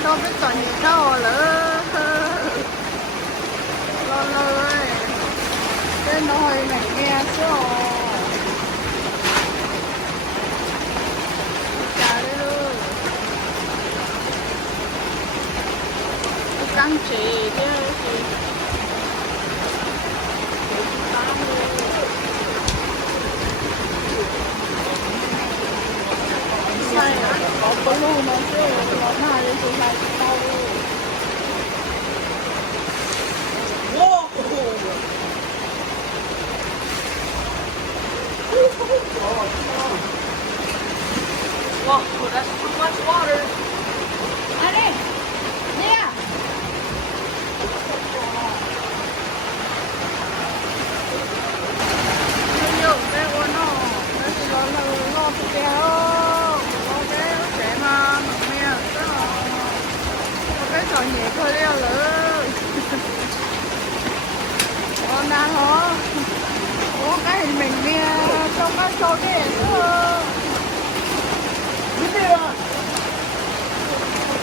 đâu biết còn nhiều đâu nữa lo lời cái nồi này nghe số chả đi luôn căng chỉ chứ sai à có bữa luôn mà chứ nó nào đi từ này đâu Whoa, that's too much water. Ani, nè. Bây giờ cái con nó nó kéo, nó cái sẽ mà mẹ cái nó cái trò nhẹ thôi đi rồi. Con đang hả? Ủa cái hình mình mẹ trong cái show cái nữa.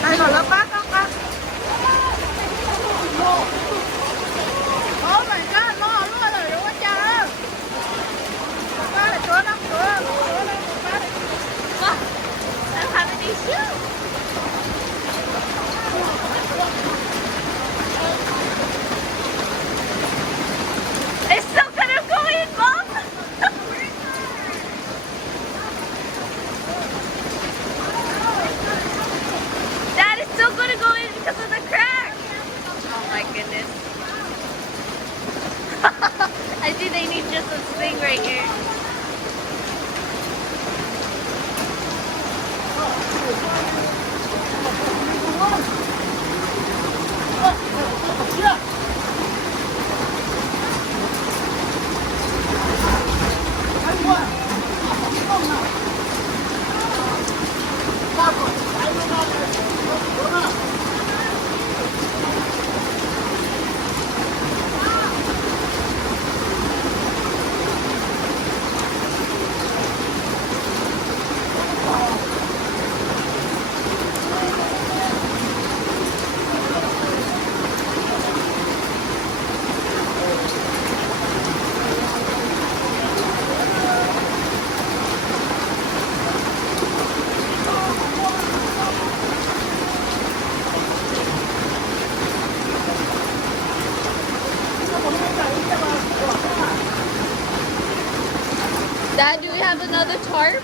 Đây là lớp bát đó bác. Oh my god, lo luôn rồi đúng không cha? Bác là chỗ đó, chỗ đó, bác này. Wow, I'm having these shoes. It's still gonna go in, Mom. Dad, it's still gonna go in because of the crack. Oh my goodness. I see they need just a thing right here. Dad, do we have another tarp?